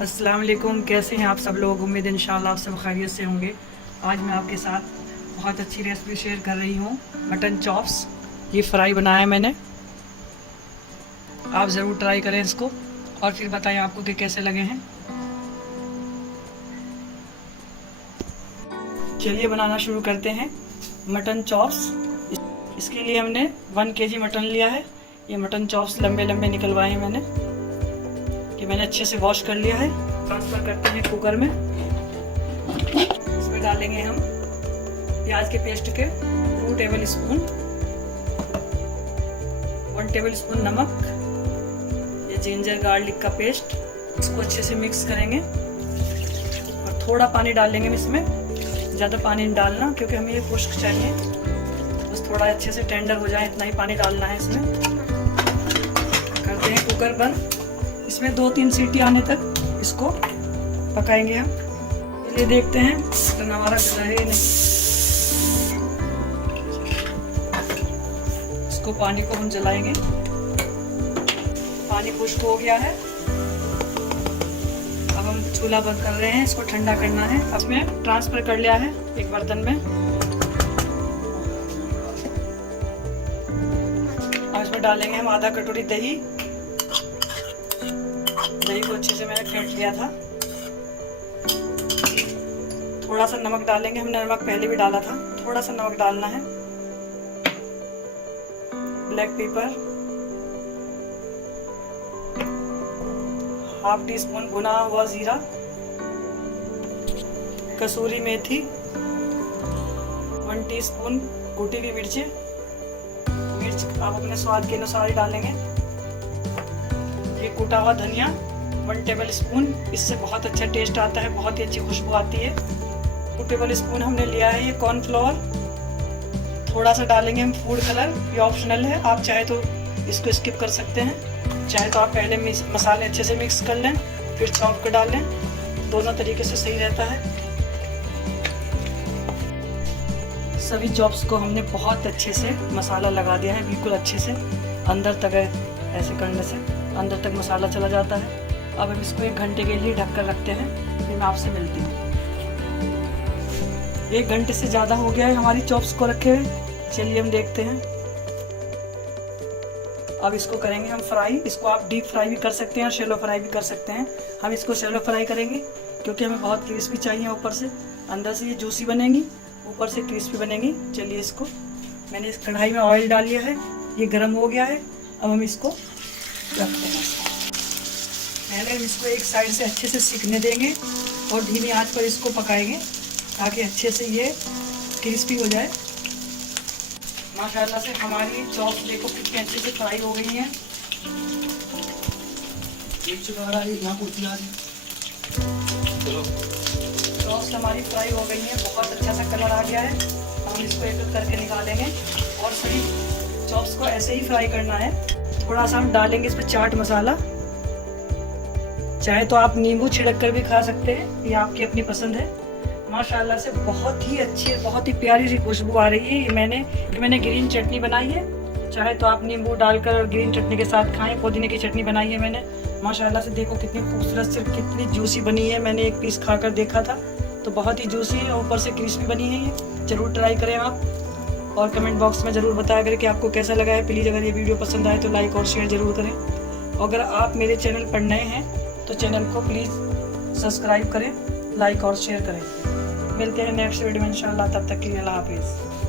अस्सलाम वालेकुम। कैसे हैं आप सब लोग? उम्मीद इंशाल्लाह आप सब खैरियत से होंगे। आज मैं आपके साथ बहुत अच्छी रेसिपी शेयर कर रही हूँ, मटन चॉप्स। ये फ्राई बनाया है मैंने, आप ज़रूर ट्राई करें इसको और फिर बताएं आपको कि कैसे लगे हैं। चलिए बनाना शुरू करते हैं मटन चॉप्स। इसके लिए हमने 1 kg मटन लिया है। ये मटन चॉप्स लंबे लंबे निकलवाए हैं मैंने अच्छे से वॉश कर लिया है। ट्रांसफ़र करते हैं कुकर में। इसमें डालेंगे हम प्याज के पेस्ट के 2 टेबल स्पून, 1 टेबल स्पून नमक, ये जिंजर गार्लिक का पेस्ट। इसको अच्छे से मिक्स करेंगे और थोड़ा पानी डालेंगे इसमें। ज़्यादा पानी नहीं डालना क्योंकि हमें ये खुश्क चाहिए, बस थोड़ा अच्छे से टेंडर हो जाए इतना ही पानी डालना है इसमें। करते हैं कुकर बंद। इसमें 2-3 सीटी आने तक इसको पकाएंगे हम। चलिए देखते हैं मटन हमारा गला है नहीं। इसको पानी को हम जलाएंगे। पानी खुश्क हो गया है। अब हम चूल्हा बंद कर रहे हैं, इसको ठंडा करना है। अब इसमें ट्रांसफर कर लिया है एक बर्तन में। अब इसमें डालेंगे हम आधा कटोरी दही। दही को अच्छे से मैंने फेंट लिया था। थोड़ा सा नमक डालेंगे, हमने नमक पहले भी डाला था, थोड़ा सा नमक डालना है। ब्लैक पेपर, 1/2 टीस्पून भुना हुआ जीरा, कसूरी मेथी, 1 टीस्पून कुटी हुई मिर्च आप अपने स्वाद के अनुसार ही डालेंगे। ये कूटा हुआ धनिया 1 टेबल स्पून, इससे बहुत अच्छा टेस्ट आता है, बहुत ही अच्छी खुशबू आती है। 2 टेबल स्पून हमने लिया है ये कॉर्नफ्लोर। थोड़ा सा डालेंगे हम फूड कलर, ये ऑप्शनल है, आप चाहे तो इसको स्किप कर सकते हैं, चाहे तो आप पहले मसाले अच्छे से मिक्स कर लें फिर चॉप कर डाल लें, दोनों तरीके से सही रहता है। सभी चॉप्स को हमने बहुत अच्छे से मसाला लगा दिया है, बिल्कुल अच्छे से अंदर तक है। ऐसे करने से अंदर तक मसाला चला जाता है। अब हम इसको 1 घंटे के लिए ढक कर रखते हैं, फिर मैं आपसे मिलती हूँ। 1 घंटे से ज़्यादा हो गया है हमारी चॉप्स को रखे हुए। चलिए हम देखते हैं। अब इसको करेंगे हम फ्राई। इसको आप डीप फ्राई भी कर सकते हैं और शैलो फ्राई भी कर सकते हैं। हम इसको शैलो फ्राई करेंगे क्योंकि हमें बहुत क्रिस्पी चाहिए। ऊपर से अंदर से ये जूसी बनेगी, ऊपर से क्रिस्पी बनेगी। चलिए इसको मैंने इस कढ़ाई में ऑयल डाल लिया है, ये गर्म हो गया है। अब हम इसको रखते हैं। पहले हम इसको एक साइड से अच्छे से सिकने देंगे और धीमी आंच पर इसको पकाएंगे ताकि अच्छे से ये क्रिस्पी हो जाए। माशाल्लाह से हमारी चॉप्स देखो कितनी अच्छे से फ्राई हो गई हैं। चॉप्स हमारी फ्राई हो गई हैं, बहुत अच्छा सा कलर आ गया है। हम इसको एक एक करके निकालेंगे और सभी चॉप्स को ऐसे ही फ्राई करना है। थोड़ा सा हम डालेंगे इस पर चाट मसाला, चाहे तो आप नींबू छिड़क कर भी खा सकते हैं, ये आपकी अपनी पसंद है। माशाल्लाह से बहुत ही अच्छी, बहुत ही प्यारी सी खुशबू आ रही है। मैंने ग्रीन चटनी बनाई है, चाहे तो आप नींबू डालकर ग्रीन चटनी के साथ खाएं। पुदीने की चटनी बनाई है मैंने। माशाल्लाह से देखो कितनी खूबसूरत से, कितनी जूसी बनी है। मैंने एक पीस खाकर देखा था तो बहुत ही जूसी है, ऊपर से क्रिस्पी बनी है। ये ज़रूर ट्राई करें आप और कमेंट बॉक्स में ज़रूर बताया करें कि आपको कैसा लगा है। प्लीज़ अगर ये वीडियो पसंद आए तो लाइक और शेयर ज़रूर करें। अगर आप मेरे चैनल पर नए हैं तो चैनल को प्लीज़ सब्सक्राइब करें, लाइक और शेयर करें। मिलते हैं नेक्स्ट वीडियो में इंशाल्लाह। तब तक के लिए अल्लाह हाफिज़।